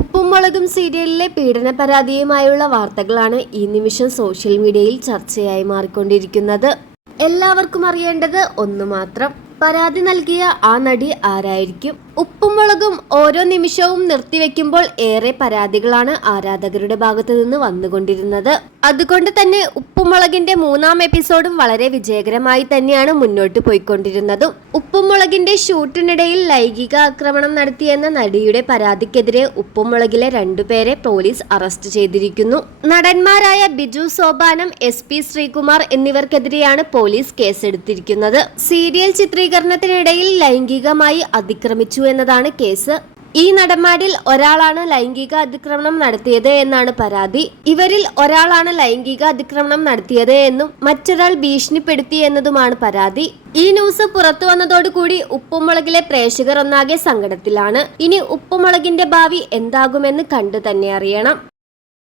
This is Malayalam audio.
ഉപ്പും മുളകും സീരിയലിലെ പീഡന പരാതിയുമായുള്ള വാർത്തകളാണ് ഈ നിമിഷം സോഷ്യൽ മീഡിയയിൽ ചർച്ചയായി മാറിക്കൊണ്ടിരിക്കുന്നത്. എല്ലാവർക്കും അറിയേണ്ടത് ഒന്നു മാത്രം, പരാതി നൽകിയ ആ നടി ആരായിരിക്കും? ഉപ്പും മുളകും ഓരോ നിമിഷവും നിർത്തിവെക്കുമ്പോൾ ഏറെ പരാതികളാണ് ആരാധകരുടെ ഭാഗത്തു നിന്ന് വന്നുകൊണ്ടിരുന്നത്. അതുകൊണ്ട് തന്നെ ഉപ്പും മുളകിന്റെ 3-ാം എപ്പിസോഡും വളരെ വിജയകരമായി തന്നെയാണ് മുന്നോട്ട് പോയിക്കൊണ്ടിരുന്നതും. ഉപ്പും മുളകിന്റെ ഷൂട്ടിനിടയിൽ ലൈംഗിക ആക്രമണം നടത്തിയെന്ന നടിയുടെ പരാതിക്കെതിരെ ഉപ്പും മുളകിലെ 2 പേരെ പോലീസ് അറസ്റ്റ് ചെയ്തിരിക്കുന്നു. നടന്മാരായ ബിജു സോപാനം, SP ശ്രീകുമാർ എന്നിവർക്കെതിരെയാണ് പോലീസ് കേസെടുത്തിരിക്കുന്നത്. സീരിയൽ ചിത്രീകരണത്തിനിടയിൽ ലൈംഗികമായി അതിക്രമിച്ചു എന്നതാണ് കേസ്. ഈ നടന്മാരിൽ ഒരാളാണ് ലൈംഗിക അതിക്രമണം നടത്തിയത് എന്നാണ് പരാതി. ഇവരിൽ ഒരാളാണ് ലൈംഗിക അതിക്രമണം നടത്തിയത് എന്നും മറ്റൊരാൾ ഭീഷണിപ്പെടുത്തി എന്നതുമാണ് പരാതി. ഈ ന്യൂസ് പുറത്തു വന്നതോടുകൂടി ഉപ്പുമുളകിലെ പ്രേക്ഷകർ ഒന്നാകെ സങ്കടത്തിലാണ്. ഇനി ഉപ്പുമുളകിന്റെ ഭാവി എന്താകുമെന്ന് കണ്ടു തന്നെ അറിയണം.